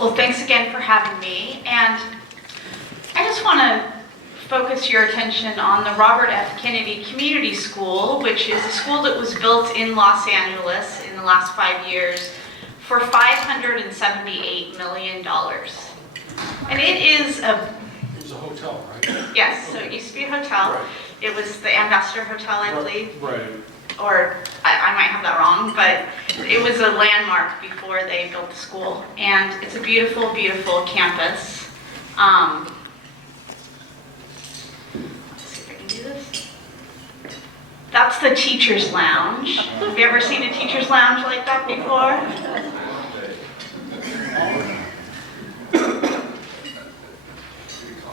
Well, thanks again for having me. And I just want to focus your attention on the Robert F. Kennedy Community School, which is a school that was built in Los Angeles in the last 5 years for $578 million. And it is It was a hotel, right? yes, so it used to be a hotel. Right. It was the Ambassador Hotel, I believe. Right. Or I might have that wrong, but it was a landmark before they built the school. And it's a beautiful, beautiful campus. Let's see if I can do this. That's the teacher's lounge. Have you ever seen a teacher's lounge like that before?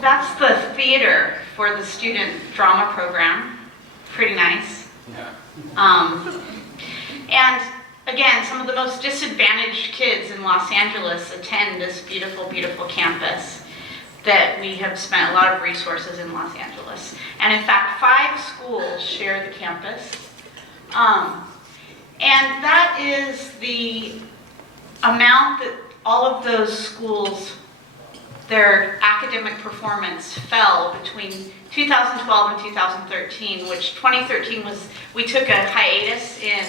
That's the theater for the student drama program. Pretty nice. Yeah. And again, some of the most disadvantaged kids in Los Angeles attend this beautiful, beautiful campus that we have spent a lot of resources in Los Angeles. And in fact, 5 schools share the campus. And that is the amount that all of those schools, their academic performance fell between 2012 and 2013, which 2013 was, we took a hiatus in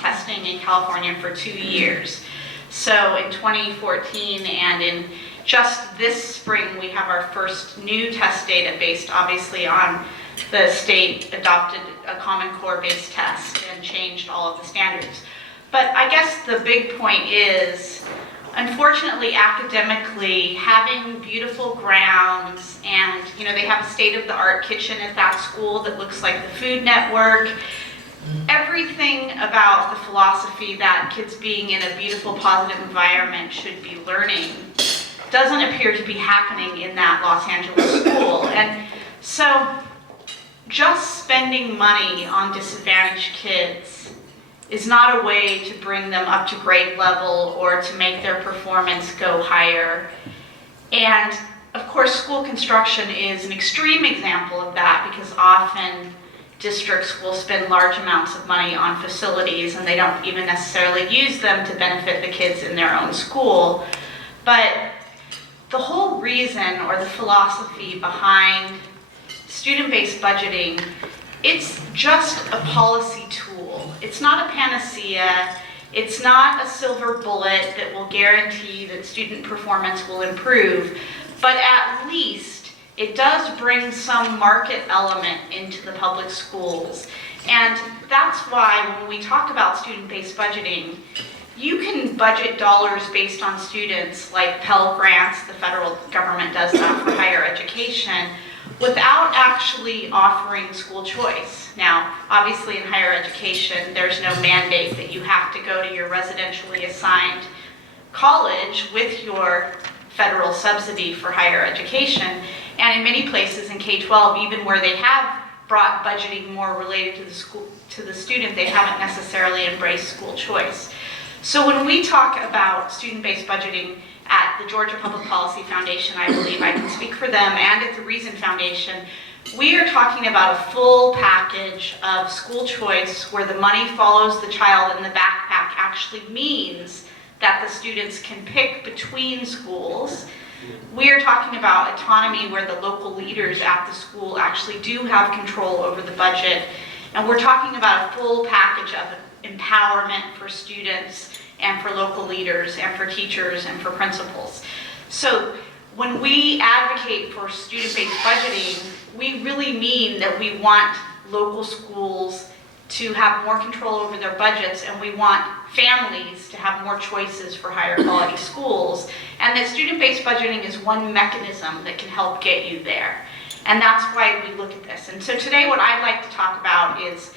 testing in California for 2 years. So in 2014 and in just this spring, we have our first new test data based obviously on the state adopted a Common Core based test and changed all of the standards. But I guess the big point is, unfortunately, academically, having beautiful grounds and, they have a state-of-the-art kitchen at that school that looks like the Food Network. Everything about the philosophy that kids being in a beautiful, positive environment should be learning doesn't appear to be happening in that Los Angeles school. And so just spending money on disadvantaged kids is not a way to bring them up to grade level or to make their performance go higher. And of course, school construction is an extreme example of that, because often districts will spend large amounts of money on facilities and they don't even necessarily use them to benefit the kids in their own school. But the whole reason or the philosophy behind student-based budgeting, it's just a policy tool. It's not a panacea. It's not a silver bullet that will guarantee that student performance will improve, but at least it does bring some market element into the public schools. And that's why when we talk about student-based budgeting, you can budget dollars based on students, like Pell Grants, the federal government does that for higher education, without actually offering school choice. Now, obviously in higher education, there's no mandate that you have to go to your residentially assigned college with your federal subsidy for higher education. And in many places in K-12, even where they have brought budgeting more related to the student, they haven't necessarily embraced school choice. So when we talk about student-based budgeting at the Georgia Public Policy Foundation, I believe I can speak for them, and at the Reason Foundation, we are talking about a full package of school choice where the money follows the child in the backpack actually means that the students can pick between schools. We are talking about autonomy where the local leaders at the school actually do have control over the budget. And we're talking about a full package of empowerment for students and for local leaders and for teachers and for principals. So when we advocate for student-based budgeting, we really mean that we want local schools to have more control over their budgets, and we want families to have more choices for higher quality schools, and that student-based budgeting is one mechanism that can help get you there. And that's why we look at this. And so today what I'd like to talk about is,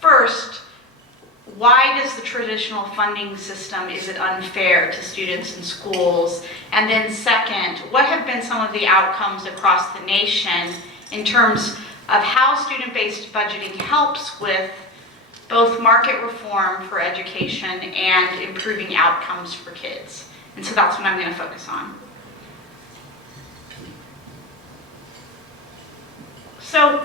first, why does the traditional funding system, is it unfair to students and schools? And then second, what have been some of the outcomes across the nation in terms of how student-based budgeting helps with both market reform for education and improving outcomes for kids? And so that's what I'm going to focus on. So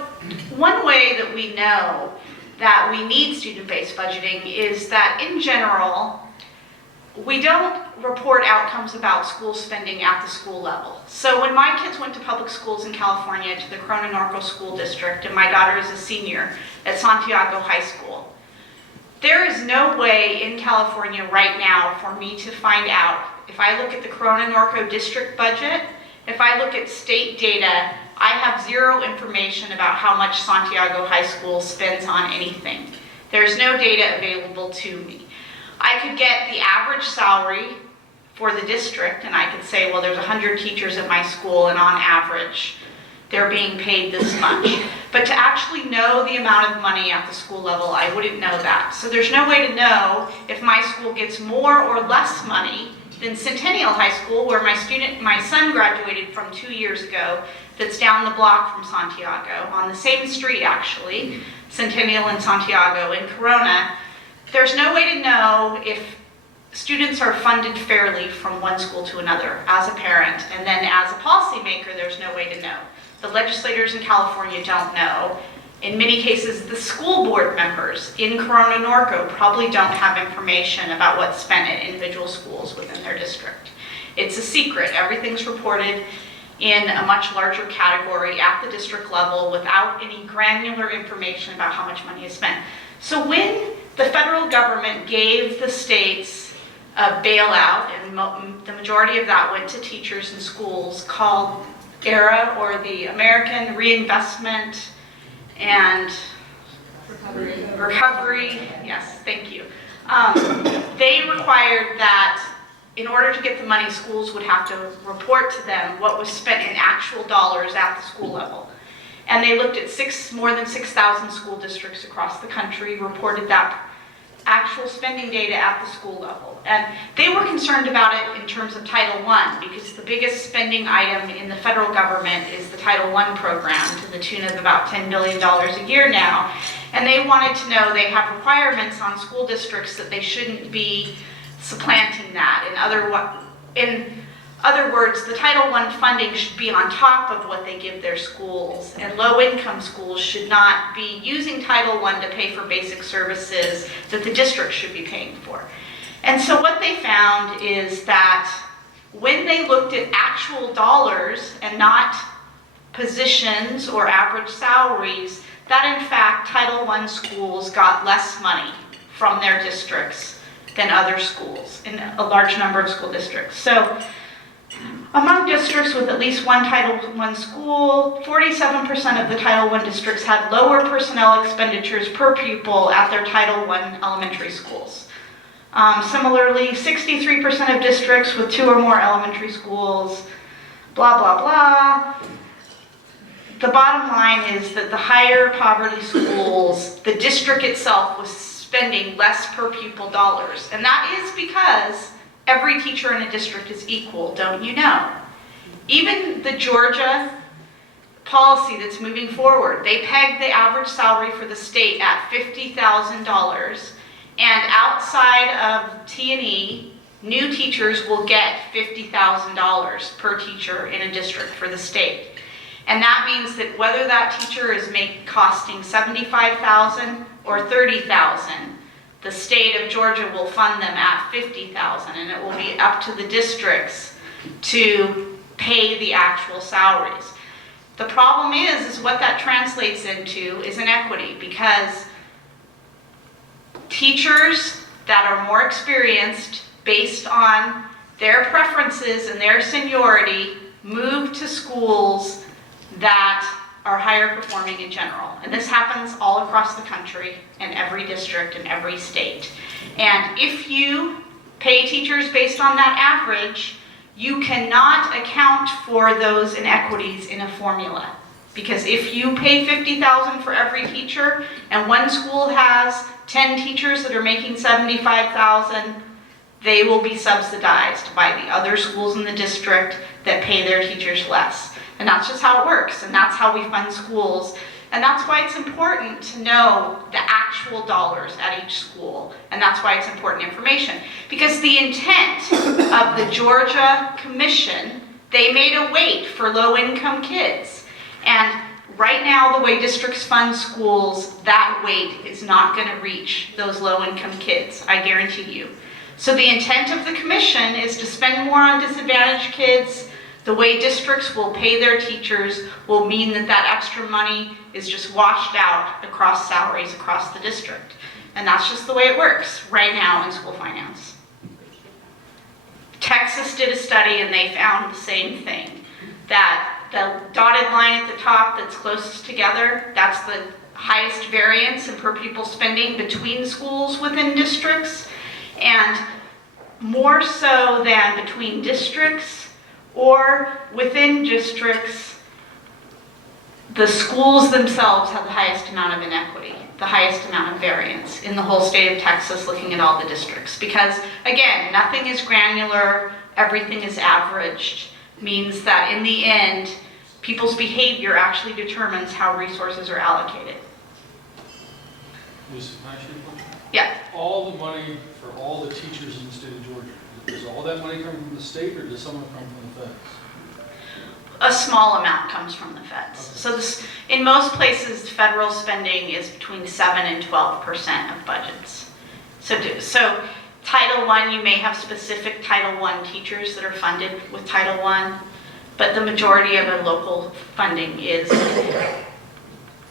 one way that we know that we need student-based budgeting is that in general, we don't report outcomes about school spending at the school level. So when my kids went to public schools in California, to the Corona School District, and my daughter is a senior at Santiago High School, there is no way in California right now for me to find out, if I look at the Corona District budget, if I look at state data, I have zero information about how much Santiago High School spends on anything. There's no data available to me. I could get the average salary for the district, and I could say, well, there's 100 teachers at my school, and on average, they're being paid this much. But to actually know the amount of money at the school level, I wouldn't know that. So there's no way to know if my school gets more or less money than Centennial High School, where my son graduated from 2 years ago, that's down the block from Santiago, on the same street actually, Centennial and Santiago in Corona. There's no way to know if students are funded fairly from one school to another as a parent, and then as a policymaker, there's no way to know. The legislators in California don't know. In many cases, the school board members in Corona Norco probably don't have information about what's spent at individual schools within their district. It's a secret. Everything's reported in a much larger category at the district level without any granular information about how much money is spent. So when the federal government gave the states a bailout, and the majority of that went to teachers and schools, called ERA, or the American Reinvestment and Recovery, yes, thank you. They required that in order to get the money, schools would have to report to them what was spent in actual dollars at the school level. And they looked at more than 6,000 school districts across the country, reported that actual spending data at the school level. And they were concerned about it in terms of Title I, because the biggest spending item in the federal government is the Title I program, to the tune of about $10 billion a year now. And they wanted to know, they have requirements on school districts that they shouldn't be supplanting that. In other words, the Title I funding should be on top of what they give their schools, and low-income schools should not be using Title I to pay for basic services that the district should be paying for. And so what they found is that when they looked at actual dollars and not positions or average salaries, that in fact Title I schools got less money from their districts than other schools in a large number of school districts. So among districts with at least one Title I school, 47% of the Title I districts had lower personnel expenditures per pupil at their Title I elementary schools. Similarly, 63% of districts with 2 or more elementary schools, blah, blah, blah. The bottom line is that the higher poverty schools, the district itself was spending less per pupil dollars. And that is because every teacher in a district is equal, don't you know? Even the Georgia policy that's moving forward, they peg the average salary for the state at $50,000, and outside of T&E, new teachers will get $50,000 per teacher in a district for the state. And that means that whether that teacher is costing $75,000 or $30,000, the state of Georgia will fund them at $50,000, and it will be up to the districts to pay the actual salaries. The problem is what that translates into is inequity, because teachers that are more experienced based on their preferences and their seniority move to schools that are higher performing in general. And this happens all across the country in every district in every state. And if you pay teachers based on that average, you cannot account for those inequities in a formula. Because if you pay $50,000 for every teacher and one school has 10 teachers that are making $75,000, they will be subsidized by the other schools in the district that pay their teachers less. And that's just how it works, and that's how we fund schools. And that's why it's important to know the actual dollars at each school, and that's why it's important information. Because the intent of the Georgia Commission, they made a weight for low-income kids. And right now, the way districts fund schools, that weight is not going to reach those low-income kids, I guarantee you. So the intent of the commission is to spend more on disadvantaged kids. The way districts will pay their teachers will mean that that extra money is just washed out across salaries across the district. And that's just the way it works right now in school finance. Texas did a study and they found the same thing, that the dotted line at the top that's closest together, that's the highest variance in per pupil spending between schools within districts, and more so than between districts or within districts, the schools themselves have the highest amount of inequity, the highest amount of variance in the whole state of Texas, looking at all the districts. Because again, nothing is granular, everything is averaged, means that in the end, people's behavior actually determines how resources are allocated. Lucy, can I ask you a question? Yeah. All the money for all the teachers in the state of Georgia, does all that money come from the state or does some of it come from the feds? A small amount comes from the feds. Okay. So this, in most places, federal spending is between 7 and 12% of budgets. So Title I, you may have specific Title I teachers that are funded with Title I, but the majority of the local funding is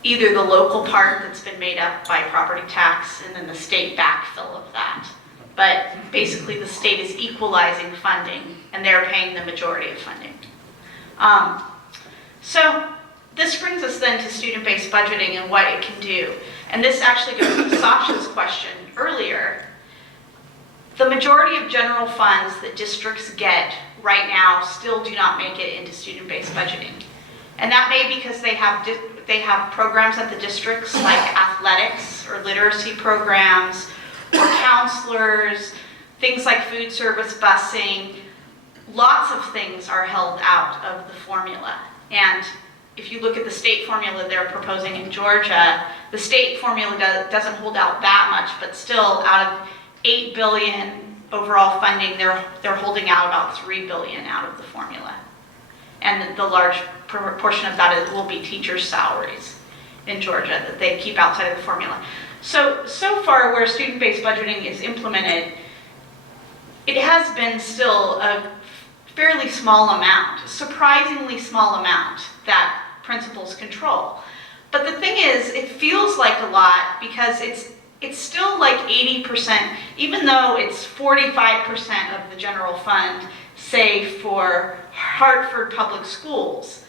either the local part that's been made up by property tax and then the state backfill of that. But basically the state is equalizing funding and they're paying the majority of funding. So this brings us then to student-based budgeting and what it can do. And this actually goes to Sasha's question earlier. The majority of general funds that districts get right now still do not make it into student-based budgeting. And that may be because they have programs at the districts like athletics or literacy programs or counselors, things like food service busing. Lots of things are held out of the formula. And if you look at the state formula they're proposing in Georgia, the state formula doesn't hold out that much, but still out of $8 billion overall funding, they're holding out about $3 billion out of the formula. And the large portion of that will be teachers' salaries in Georgia that they keep outside of the formula. So far where student-based budgeting is implemented, it has been still a fairly small amount, surprisingly small amount that principals control. But the thing is, it feels like a lot because it's still like 80%, even though it's 45% of the general fund, say for Hartford Public Schools.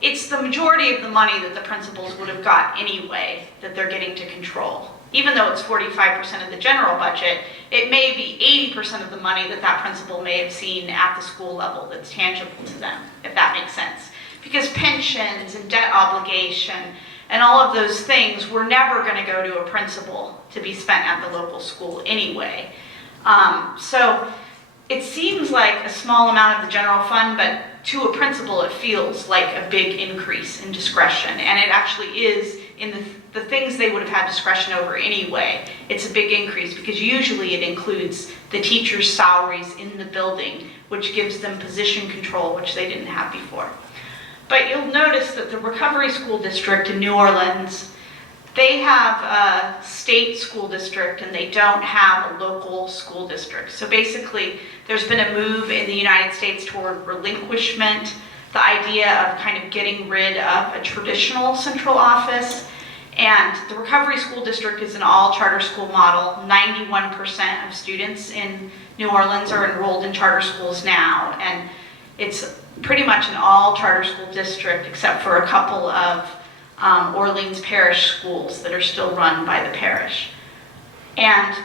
It's the majority of the money that the principals would have got anyway that they're getting to control. Even though it's 45% of the general budget, it may be 80% of the money that principal may have seen at the school level that's tangible to them, if that makes sense. Because pensions and debt obligation and all of those things were never going to go to a principal to be spent at the local school anyway. So it seems like a small amount of the general fund, but to a principal it feels like a big increase in discretion. And it actually is in the things they would have had discretion over anyway. It's a big increase because usually it includes the teachers' salaries in the building, which gives them position control, which they didn't have before. But you'll notice that the Recovery School District in New Orleans, they have a state school district and they don't have a local school district. So basically, there's been a move in the United States toward relinquishment, the idea of kind of getting rid of a traditional central office. And the Recovery School District is an all-charter school model. 91% of students in New Orleans are enrolled in charter schools now. And it's pretty much an all-charter school district except for a couple of Orleans Parish schools that are still run by the parish. And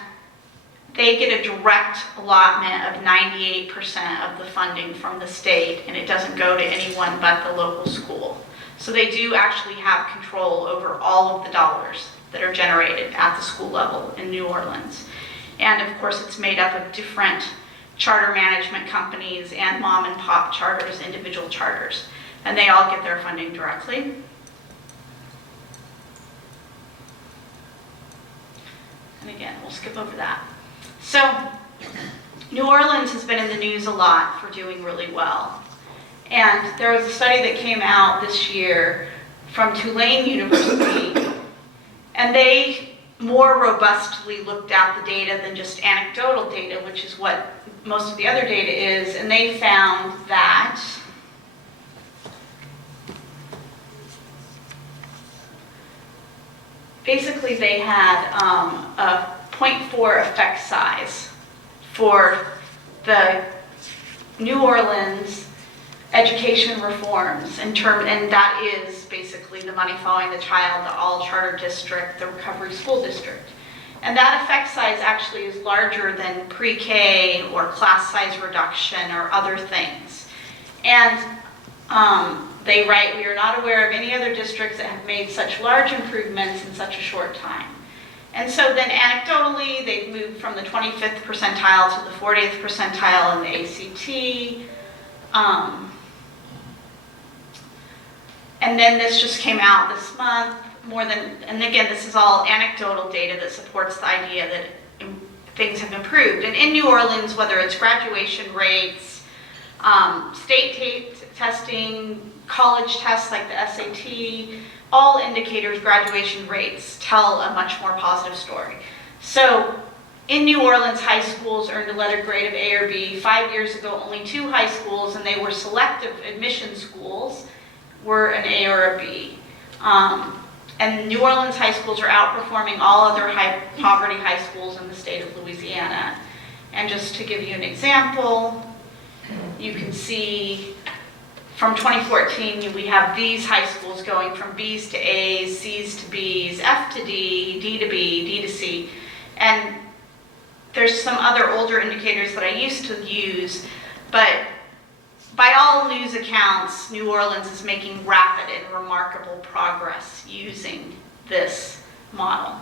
they get a direct allotment of 98% of the funding from the state, and it doesn't go to anyone but the local school. So they do actually have control over all of the dollars that are generated at the school level in New Orleans. And of course, it's made up of different charter management companies and mom and pop charters, individual charters, and they all get their funding directly. And again, we'll skip over that. So New Orleans has been in the news a lot for doing really well. And there was a study that came out this year from Tulane University, and they more robustly looked at the data than just anecdotal data, which is what most of the other data is, and they found that basically they had a 0.4 effect size for the New Orleans education reforms and that is basically the money following the child, the all charter district, the recovery school district. And that effect size actually is larger than pre-K or class size reduction or other things. And they write, we are not aware of any other districts that have made such large improvements in such a short time. And so then anecdotally, they've moved from the 25th percentile to the 40th percentile in the ACT. And then this just came out this month, and again, this is all anecdotal data that supports the idea that things have improved. And in New Orleans, whether it's graduation rates, state testing, college tests like the SAT, all indicators, graduation rates tell a much more positive story. So in New Orleans, high schools earned a letter grade of A or B. 5 years ago, only 2 high schools, and they were selective admission schools, were an A or a B. And New Orleans high schools are outperforming all other high-poverty high schools in the state of Louisiana. And just to give you an example, you can see from 2014, we have these high schools going from B's to A's, C's to B's, F to D, D to B, D to C. And there's some other older indicators that I used to use, but by all news accounts, New Orleans is making rapid and remarkable progress using this model.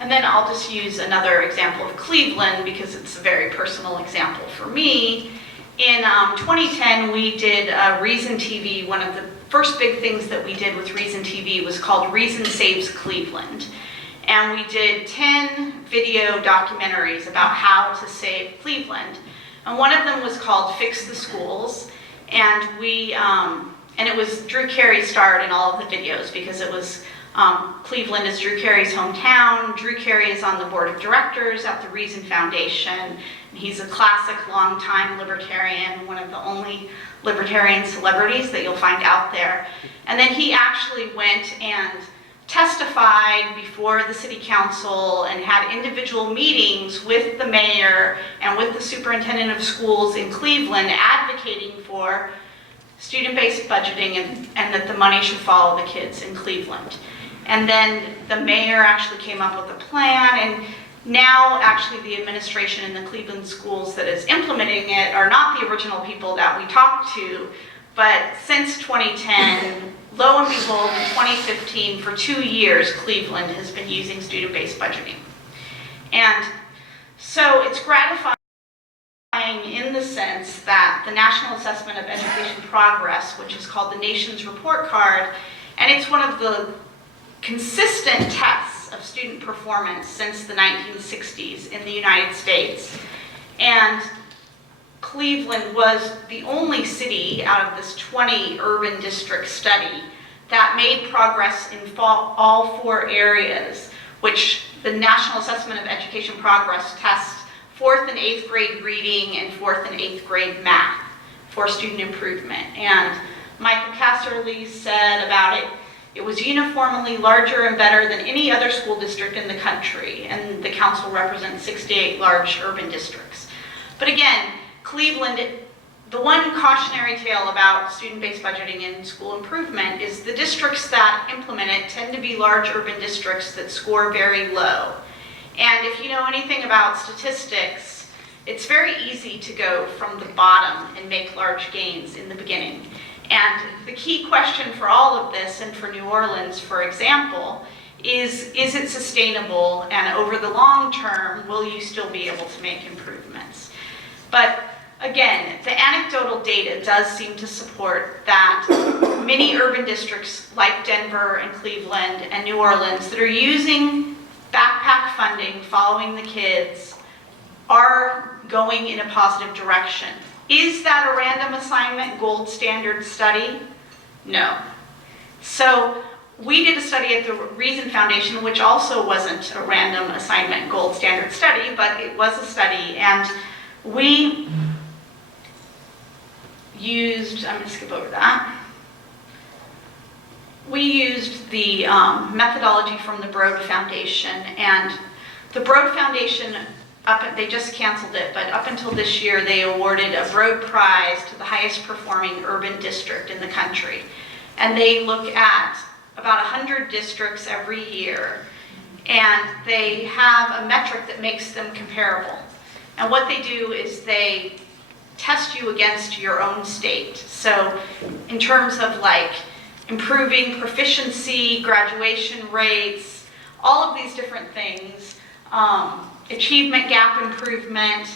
And then I'll just use another example of Cleveland because it's a very personal example for me. In 2010, we did Reason TV. One of the first big things that we did with Reason TV was called Reason Saves Cleveland. And we did 10 video documentaries about how to save Cleveland. And one of them was called Fix the Schools. And it was Drew Carey starred in all of the videos because it was Cleveland is Drew Carey's hometown. Drew Carey is on the board of directors at the Reason Foundation. And he's a classic longtime libertarian, one of the only libertarian celebrities that you'll find out there. And then he actually went and testified before the city council and had individual meetings with the mayor and with the superintendent of schools in Cleveland advocating for student-based budgeting and that the money should follow the kids in Cleveland. And then the mayor actually came up with a plan, and now actually the administration in the Cleveland schools that is implementing it are not the original people that we talked to, but since 2010, lo and behold, in 2015, for 2 years, Cleveland has been using student-based budgeting. And so it's gratifying in the sense that the National Assessment of Education Progress, which is called the Nation's Report Card, and it's one of the consistent tests of student performance since the 1960s in the United States. And Cleveland was the only city out of this 20 urban district study that made progress in all 4 areas, which the National Assessment of Education Progress tests 4th and 8th grade reading and 4th and 8th grade math for student improvement. And Michael Casserly said about it, it was uniformly larger and better than any other school district in the country, and the council represents 68 large urban districts. But again, Cleveland, the one cautionary tale about student-based budgeting and school improvement is the districts that implement it tend to be large urban districts that score very low. And if you know anything about statistics, it's very easy to go from the bottom and make large gains in the beginning. And the key question for all of this, and for New Orleans, for example, is it sustainable, and over the long term, will you still be able to make improvements? But again, the anecdotal data does seem to support that many urban districts like Denver and Cleveland and New Orleans that are using backpack funding, following the kids, are going in a positive direction. Is that a random assignment gold standard study? No. So we did a study at the Reason Foundation, which also wasn't a random assignment gold standard study, but it was a study, and we used, I'm going to skip over that. We used the methodology from the Broad Foundation, and the Broad Foundation, they just canceled it, but up until this year, they awarded a Broad Prize to the highest performing urban district in the country. And they look at about 100 districts every year, and they have a metric that makes them comparable. And what they do is they test you against your own state. So in terms of like improving proficiency, graduation rates, all of these different things, achievement gap improvement,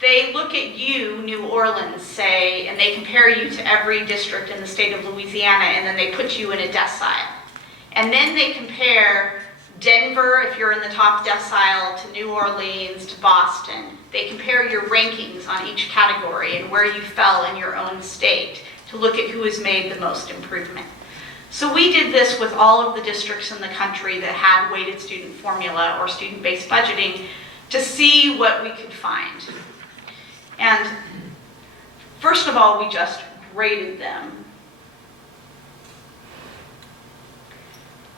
they look at you, New Orleans, say, and they compare you to every district in the state of Louisiana, and then they put you in a decile. And then they compare Denver, if you're in the top decile, to New Orleans, to Boston. They compare your rankings on each category and where you fell in your own state to look at who has made the most improvement. So we did this with all of the districts in the country that had weighted student formula or student-based budgeting to see what we could find. And first of all, we just graded them.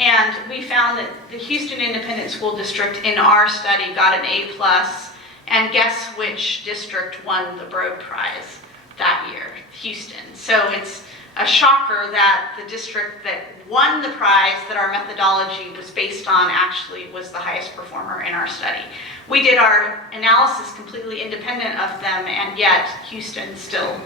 And we found that the Houston Independent School District in our study got an A+, and guess which district won the Broad Prize that year? Houston. So it's a shocker that the district that won the prize that our methodology was based on actually was the highest performer in our study. We did our analysis completely independent of them, and yet Houston still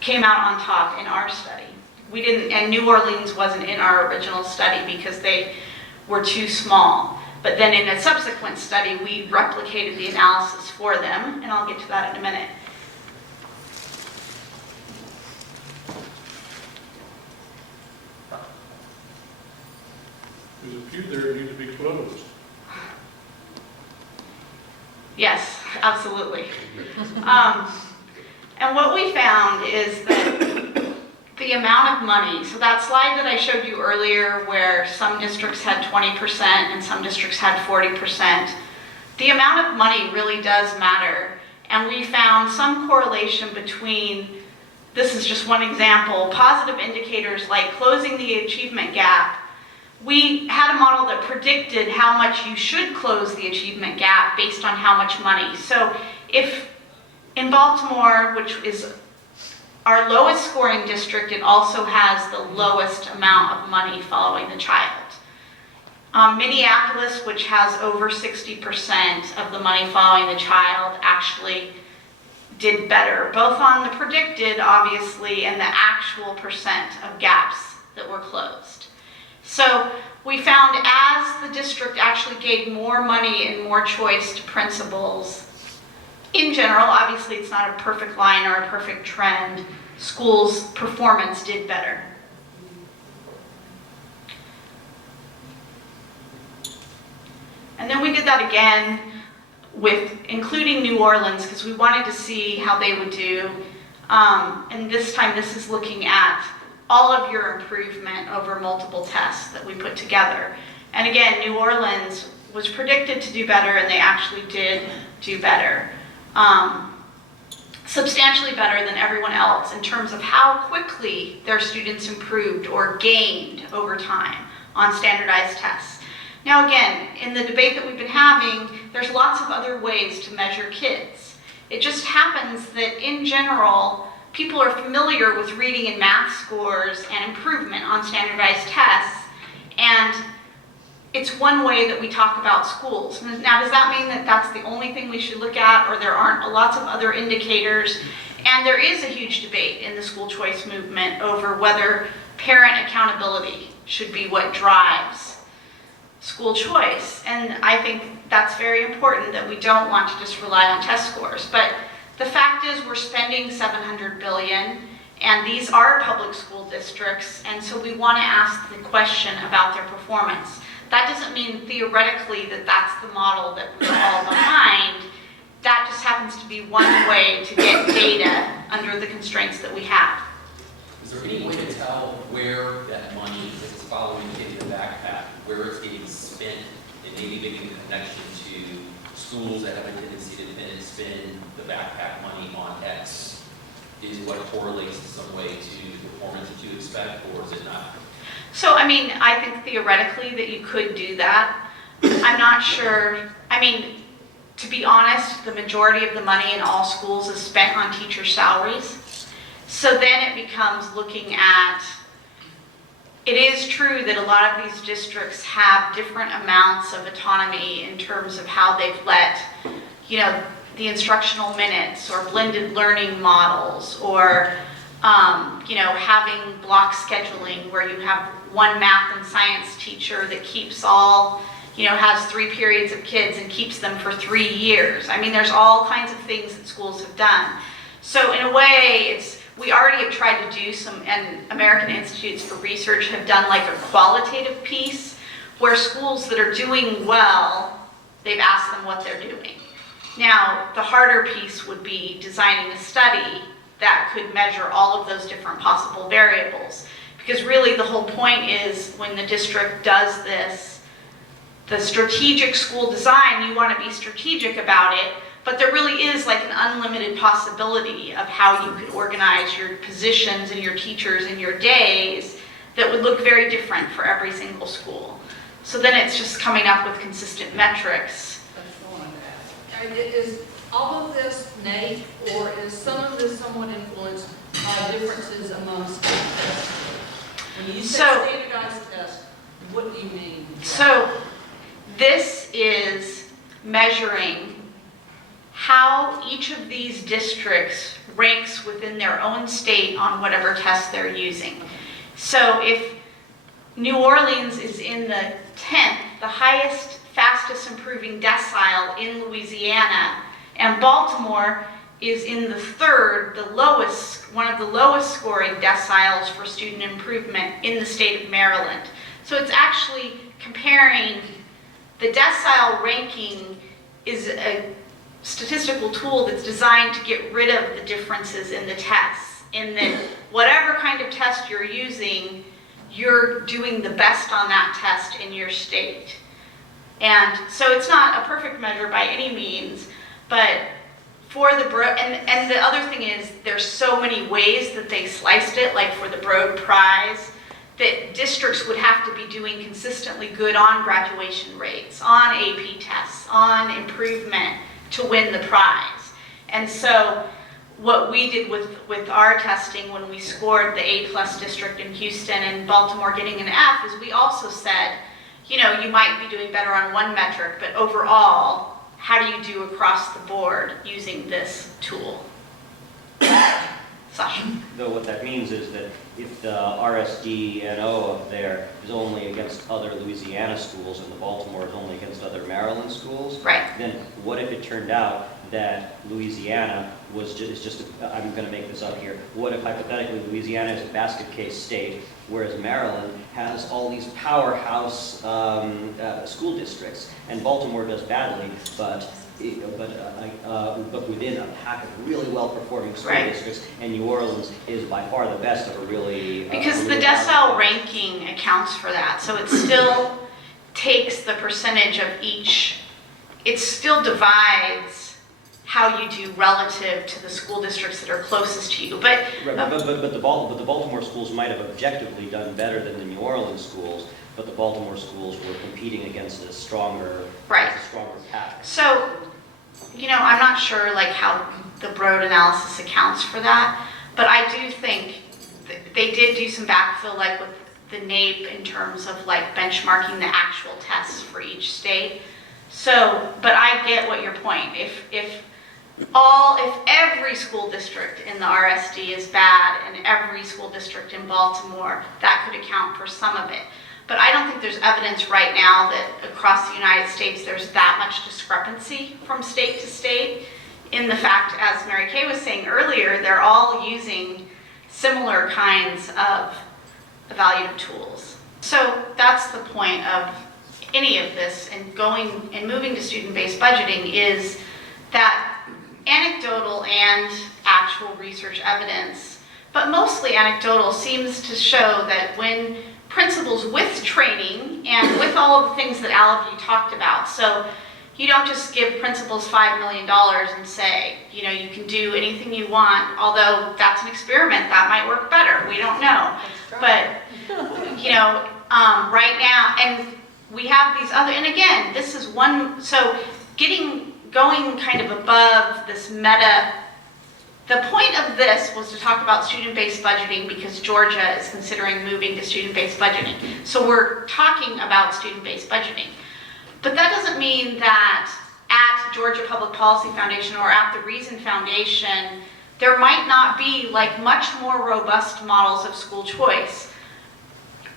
came out on top in our study. We didn't, and New Orleans wasn't in our original study because they were too small. But then in a subsequent study, we replicated the analysis for them, and I'll get to that in a minute. There's a few there that need to be closed. Yes, absolutely. And what we found is that the amount of money, so that slide that I showed you earlier where some districts had 20% and some districts had 40%, the amount of money really does matter. And we found some correlation between, this is just one example, positive indicators like closing the achievement gap. We had a model that predicted how much you should close the achievement gap based on how much money. So if in Baltimore, which is our lowest scoring district, it also has the lowest amount of money following the child. Minneapolis, which has over 60% of the money following the child, actually did better, both on the predicted, obviously, and the actual percent of gaps that were closed. So we found as the district actually gave more money and more choice to principals, in general, obviously it's not a perfect line or a perfect trend, schools' performance did better. And then we did that again with including New Orleans because we wanted to see how they would do. And this time this is looking at all of your improvement over multiple tests that we put together. And again, New Orleans was predicted to do better, and they actually did do better. Substantially better than everyone else in terms of how quickly their students improved or gained over time on standardized tests. Now again, in the debate that we've been having, there's lots of other ways to measure kids. It just happens that in general, people are familiar with reading and math scores and improvement on standardized tests, and it's one way that we talk about schools. Now, does that mean that that's the only thing we should look at, or there aren't lots of other indicators? And there is a huge debate in the school choice movement over whether parent accountability should be what drives school choice. And I think that's very important, that we don't want to just rely on test scores. But the fact is we're spending $700 billion, and these are public school districts, and so we want to ask the question about their performance. That doesn't mean theoretically that that's the model that we're all behind. That just happens to be one way to get data under the constraints that we have. Is there any way to tell where that money, if it's following the kid in the backpack, where it's getting spent, and maybe making a connection to schools that have a tendency to spend the backpack money on X? Is what correlates in some way to the performance that you expect, or is it not? So, I mean, I think theoretically that you could do that. I'm not sure. I mean, to be honest, the majority of the money in all schools is spent on teacher salaries. So then it becomes looking at, it is true that a lot of these districts have different amounts of autonomy in terms of how they've let, the instructional minutes or blended learning models or, having block scheduling where you have one math and science teacher that keeps all, has 3 periods of kids and keeps them for 3 years. I mean, there's all kinds of things that schools have done. So in a way, we already have tried to do some, and American Institutes for Research have done like a qualitative piece where schools that are doing well, they've asked them what they're doing. Now, the harder piece would be designing a study that could measure all of those different possible variables. Because really the whole point is when the district does this, the strategic school design, you want to be strategic about it, but there really is like an unlimited possibility of how you could organize your positions and your teachers and your days that would look very different for every single school. So then it's just coming up with consistent metrics. Is all of this Nate, or is some of this somewhat influenced by differences among state tests? When you say standardized tests, what do you mean? So this is measuring how each of these districts ranks within their own state on whatever test they're using. So if New Orleans is in the 10th, the highest, fastest improving decile in Louisiana, and Baltimore is in the 3rd, the lowest, one of the lowest scoring deciles for student improvement in the state of Maryland. So it's actually comparing the decile ranking is a statistical tool that's designed to get rid of the differences in the tests, in that whatever kind of test you're using, you're doing the best on that test in your state. And so it's not a perfect measure by any means, but for the and the other thing is there's so many ways that they sliced it, like for the Broad Prize, that districts would have to be doing consistently good on graduation rates, on AP tests, on improvement to win the prize. And so what we did with our testing when we scored the A+ district in Houston and Baltimore getting an F is we also said, you might be doing better on one metric, but overall, how do you do across the board using this tool? Sasha. Though what that means is that if the RSD-NO up there is only against other Louisiana schools and the Baltimore is only against other Maryland schools, Right. then what if it turned out that Louisiana is just I'm going to make this up here, what if hypothetically Louisiana is a basket case state, whereas Maryland has all these powerhouse school districts, and Baltimore does badly, but within a pack of really well-performing school Right. districts, and New Orleans is by far the best of a really... Because a the really decile powerful- ranking accounts for that. So it still takes the percentage of each, it still divides how you do relative to the school districts that are closest to you. But Right, but the Baltimore schools might have objectively done better than the New Orleans schools, but the Baltimore schools were competing against a stronger, Right. a stronger pack. so, I'm not sure like how the Broad analysis accounts for that, but I do think they did do some backfill like with the NAEP in terms of like benchmarking the actual tests for each state. So, but I get what your point. If every school district in the RSD is bad and every school district in Baltimore, that could account for some of it. But I don't think there's evidence right now that across the United States there's that much discrepancy from state to state in the fact, as Mary Kay was saying earlier, they're all using similar kinds of evaluative tools. So that's the point of any of this and going and moving to student-based budgeting is that anecdotal and actual research evidence, but mostly anecdotal, seems to show that when principals with training and with all of the things that all of you talked about, so you don't just give principals $5 million and say, you know, you can do anything you want, although that's an experiment, that might work better, we don't know. But, you know, right now, and we have these other, and again, this is one, so going kind of above this meta, the point of this was to talk about student-based budgeting because Georgia is considering moving to student-based budgeting. So we're talking about student-based budgeting. But that doesn't mean that at Georgia Public Policy Foundation or at the Reason Foundation, there might not be like much more robust models of school choice.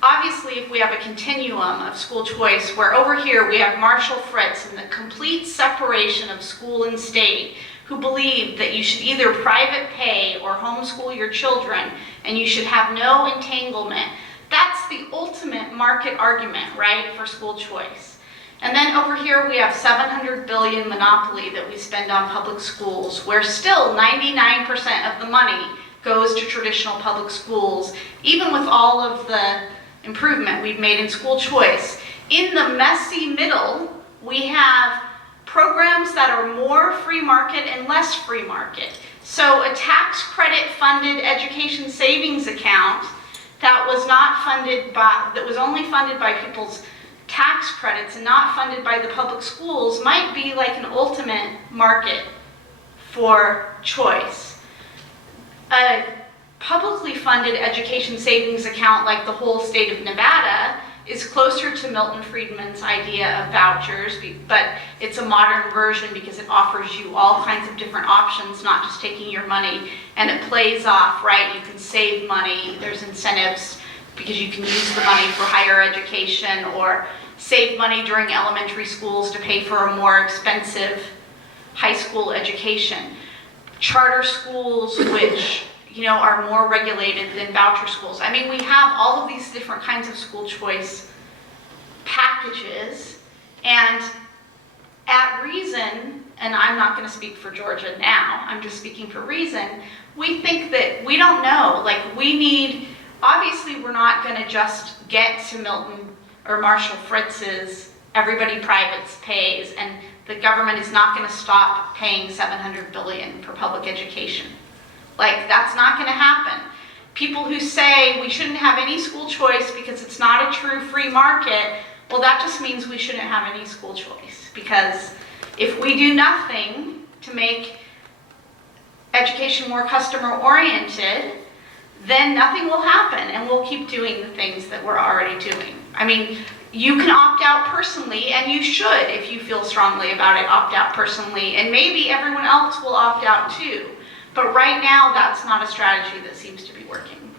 Obviously, if we have a continuum of school choice, where over here we have Marshall Fritz and the complete separation of school and state, who believed that you should either private pay or homeschool your children, and you should have no entanglement. That's the ultimate market argument, right, for school choice. And then over here we have $700 billion monopoly that we spend on public schools, where still 99% of the money goes to traditional public schools, even with all of the improvement we've made in school choice. In the messy middle, we have programs that are more free market and less free market. So a tax credit funded education savings account that was not funded by, that was only funded by people's tax credits and not funded by the public schools might be like an ultimate market for choice. A publicly funded education savings account like the whole state of Nevada is closer to Milton Friedman's idea of vouchers, but it's a modern version because it offers you all kinds of different options, not just taking your money, and it plays off, right? You can save money, there's incentives because you can use the money for higher education or save money during elementary schools to pay for a more expensive high school education. Charter schools, which are more regulated than voucher schools. I mean, we have all of these different kinds of school choice packages, and at Reason, and I'm not going to speak for Georgia now, I'm just speaking for Reason, we think that we don't know, like obviously we're not going to just get to Milton or Marshall Fritz's everybody privates pays, and the government is not going to stop paying $700 billion for public education. Like, that's not going to happen. People who say we shouldn't have any school choice because it's not a true free market, well, that just means we shouldn't have any school choice. Because if we do nothing to make education more customer-oriented, then nothing will happen, and we'll keep doing the things that we're already doing. I mean, you can opt out personally, and you should, if you feel strongly about it, opt out personally, and maybe everyone else will opt out too. But right now, that's not a strategy that seems to be working.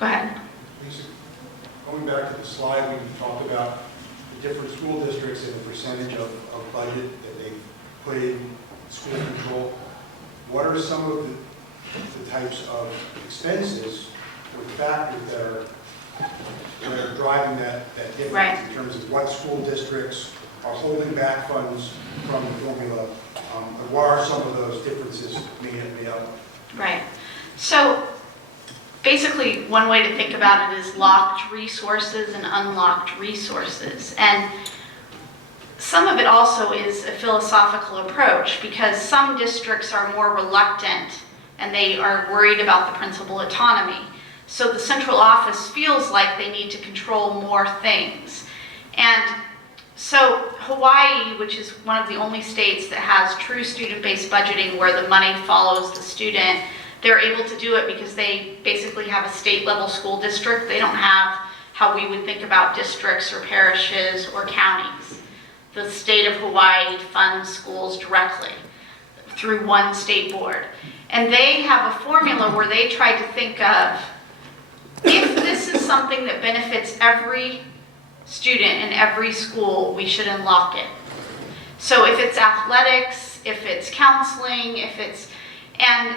Go ahead. Lisa, going back to the slide when you talked about the different school districts and the percentage of budget that they put in school control, what are some of the types of expenses or factors that are driving that difference Right. in terms of what school districts are holding back funds from the formula? And what are some of those differences made up? Right. So basically, one way to think about it is locked resources and unlocked resources. And some of it also is a philosophical approach, because some districts are more reluctant and they are worried about the principal autonomy. So the central office feels like they need to control more things. And so Hawaii, which is one of the only states that has true student-based budgeting where the money follows the student, they're able to do it because they basically have a state-level school district. They don't have how we would think about districts or parishes or counties. The state of Hawaii funds schools directly through one state board. And they have a formula where they try to think of, if this is something that benefits every student in every school, we should unlock it. So if it's athletics, if it's counseling, and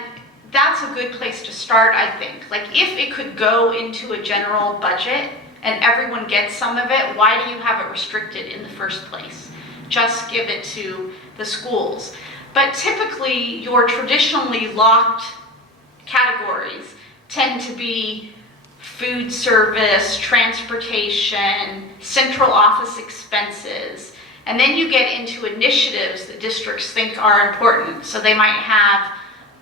that's a good place to start, I think. Like, if it could go into a general budget and everyone gets some of it, why do you have it restricted in the first place? Just give it to the schools. But typically, your traditionally locked categories tend to be food service, transportation, central office expenses. And then you get into initiatives that districts think are important. So they might have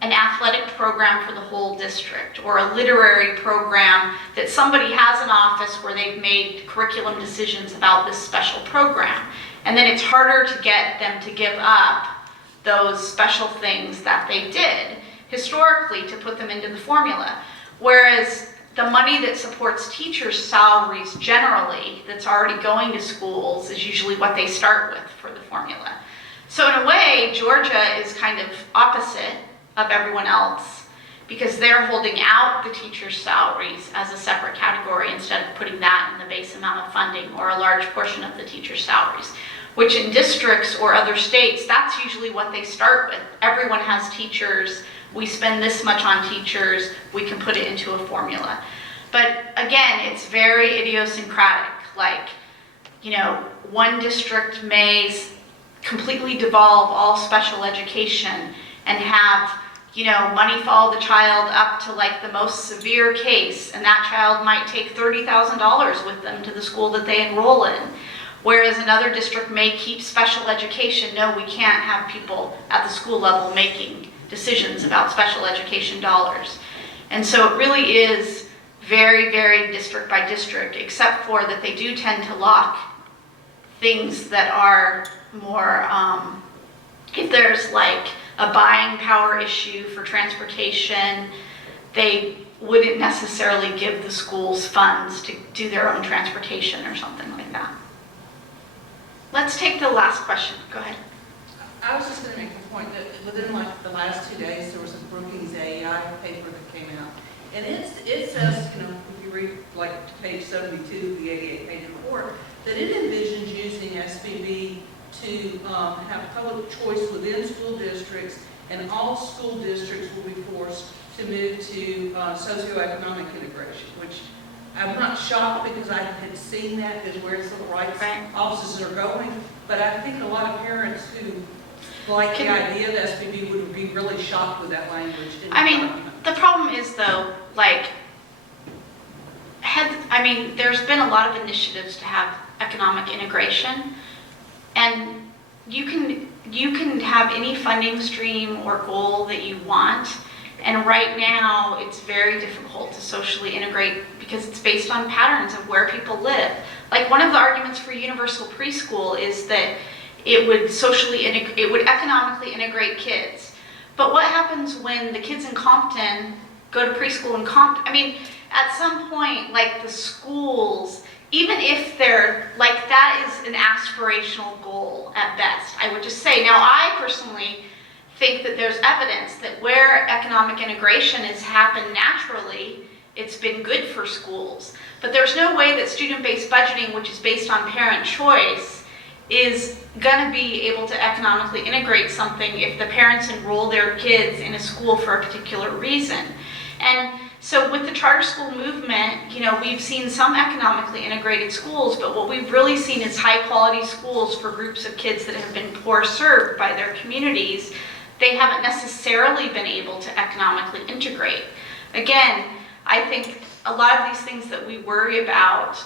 an athletic program for the whole district, or a literary program that somebody has an office where they've made curriculum decisions about this special program. And then it's harder to get them to give up those special things that they did historically to put them into the formula. Whereas the money that supports teachers' salaries generally, that's already going to schools, is usually what they start with for the formula. So in a way, Georgia is kind of opposite of everyone else, because they're holding out the teachers' salaries as a separate category instead of putting that in the base amount of funding or a large portion of the teachers' salaries, which in districts or other states, that's usually what they start with. Everyone has teachers. We spend this much on teachers, we can put it into a formula. But again, it's very idiosyncratic. Like, one district may completely devolve all special education and have, money follow the child up to like the most severe case, and that child might take $30,000 with them to the school that they enroll in. Whereas another district may keep special education. No, we can't have people at the school level making decisions about special education dollars. And so it really is very, very district by district, except for that they do tend to lock things that are more, if there's like a buying power issue for transportation, they wouldn't necessarily give the schools funds to do their own transportation or something like that. Let's take the last question. Go ahead. I was just going to make the point that within like the last 2 days, there was a Brookings AEI paper that came out. And it says, if you read like page 72 of the 88-page report, that it envisions using SBB to have public choice within school districts, and all school districts will be forced to move to socioeconomic integration, which I'm not shocked because I had seen that as where civil rights offices are going, but I think a lot of parents who like the idea of SBB would be really shocked with that language. The problem is though, there's been a lot of initiatives to have economic integration, and you can have any funding stream or goal that you want, and right now it's very difficult to socially integrate because it's based on patterns of where people live. Like, one of the arguments for universal preschool is that it would economically integrate kids. But what happens when the kids in Compton go to preschool in Compton? At some point, the schools, even if they're, that is an aspirational goal at best, I would just say. Now, I personally think that there's evidence that where economic integration has happened naturally, it's been good for schools. But there's no way that student-based budgeting, which is based on parent choice, is going to be able to economically integrate something if the parents enroll their kids in a school for a particular reason. And so with the charter school movement, we've seen some economically integrated schools, but what we've really seen is high-quality schools for groups of kids that have been poor served by their communities. They haven't necessarily been able to economically integrate. Again, I think a lot of these things that we worry about,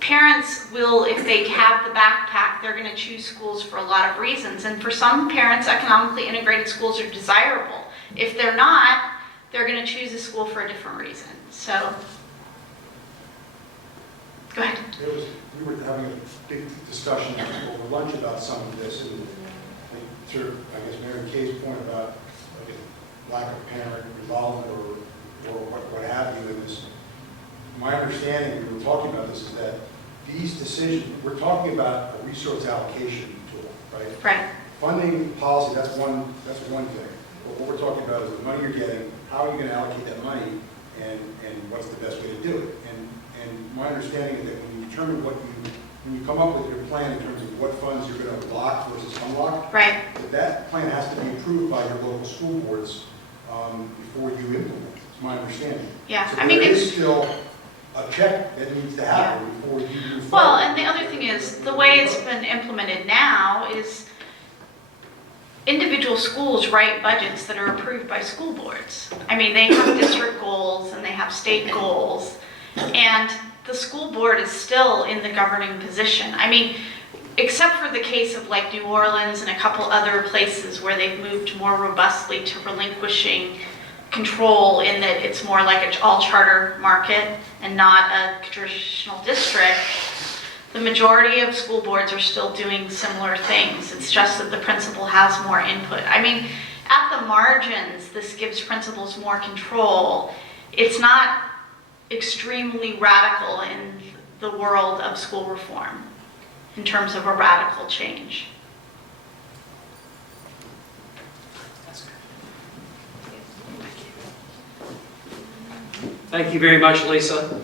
parents will, if they have the backpack, they're going to choose schools for a lot of reasons. And for some parents, economically integrated schools are desirable. If they're not, they're going to choose a school for a different reason. So, go ahead. We were having a big discussion over lunch about some of this, and I guess Mary Kay's point about lack of parent involvement or what have you in this. My understanding, we were talking about this, is that these decisions, we're talking about a resource allocation tool, right? Right. Funding policy, that's one thing. But what we're talking about is the money you're getting, how are you going to allocate that money, and what's the best way to do it? And my understanding is that when you determine when you come up with your plan in terms of what funds you're going to lock versus unlock, right, that plan has to be approved by your local school boards before you implement it. It's my understanding. Yeah, So there is still a check that needs to happen before you move forward. Well, and the other thing is, the way it's been implemented now is individual schools write budgets that are approved by school boards. I mean, they have district goals and they have state goals, and the school board is still in the governing position. I mean, except for the case of like New Orleans and a couple other places where they've moved more robustly to relinquishing control in that it's more like an all-charter market and not a traditional district, the majority of school boards are still doing similar things. It's just that the principal has more input. I mean, at the margins, this gives principals more control. It's not extremely radical in the world of school reform in terms of a radical change. Thank you very much, Lisa.